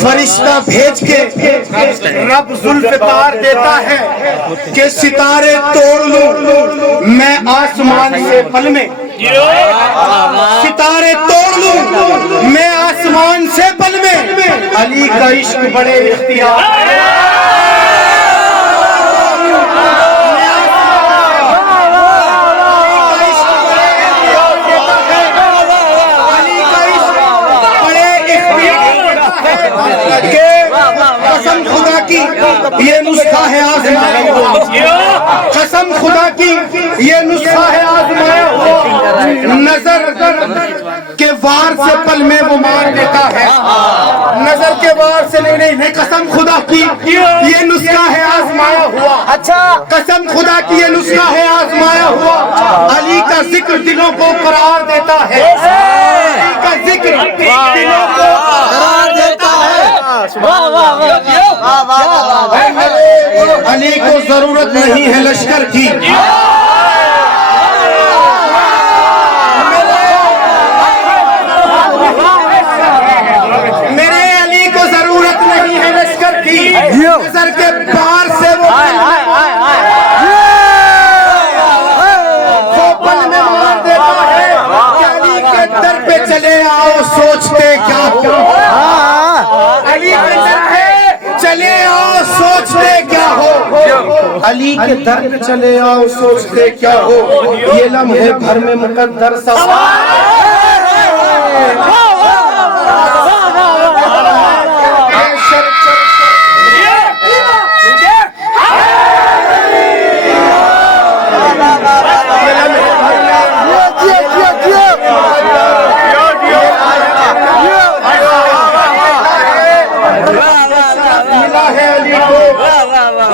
فرشتہ بھیج کے رب ذوالفقار دیتا ہے کہ ستارے توڑ لوں میں آسمان سے پل میں، ستارے توڑ لوں میں آسمان سے پل میں، علی کا عشق بڑے اختیار قسم خدا کی یہ نسخہ ہے آزمایا ہوا، قسم خدا کی یہ نسخہ ہے آزمایا ہوا، نظر کے وار سے پل میں وہ مار دیتا ہے، نظر کے وار سے نہیں، قسم خدا کی یہ نسخہ ہے آزمایا ہوا، قسم خدا کی یہ نسخہ ہے آزمایا ہوا، علی کا ذکر دلوں کو قرار دیتا ہے، علی کا ذکر دلوں کو قرار دیتا ہے، علی کو ضرورت نہیں ہے لشکر کی، میرے علی کو ضرورت نہیں ہے لشکر کی، نظر کے پار سے وہ پل میں مار دیتا ہے کہ علی کے در پہ چلے آؤ سوچتے کیا ہو، علی کے در پہ چلے آؤ سوچتے کیا ہو، علی کے در پہ چلے آؤ سوچتے کیا ہو، یہ لمحے بھر میں مقدر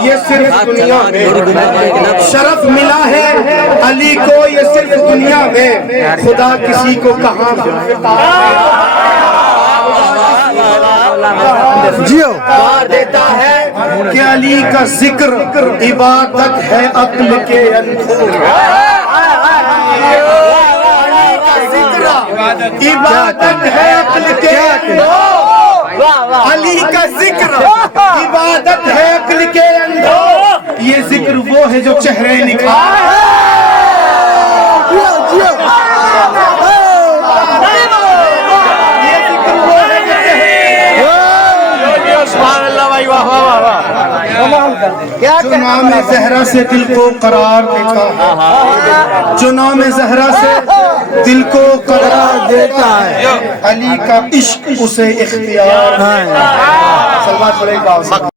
یہ صرف دنیا میں شرف ملا ہے علی کو، یہ صرف دنیا میں، خدا کسی کو کہاں دیتا ہے کہ علی کا ذکر عبادت ہے عقل کے اندھوں، عبادت ہے عقل کے اندھوں، علی کا ذکر عبادت ہے عقل کے اندھوں، یہ ذکر وہ ہے جو چہرے نکھار، یہ ذکر وہ ہے جو جو نام زہرا سے دل کو قرار دیتا، جو نام زہرا سے دل کو قرار دیتا ہے، علی کا عشق اسے اختیار ہے۔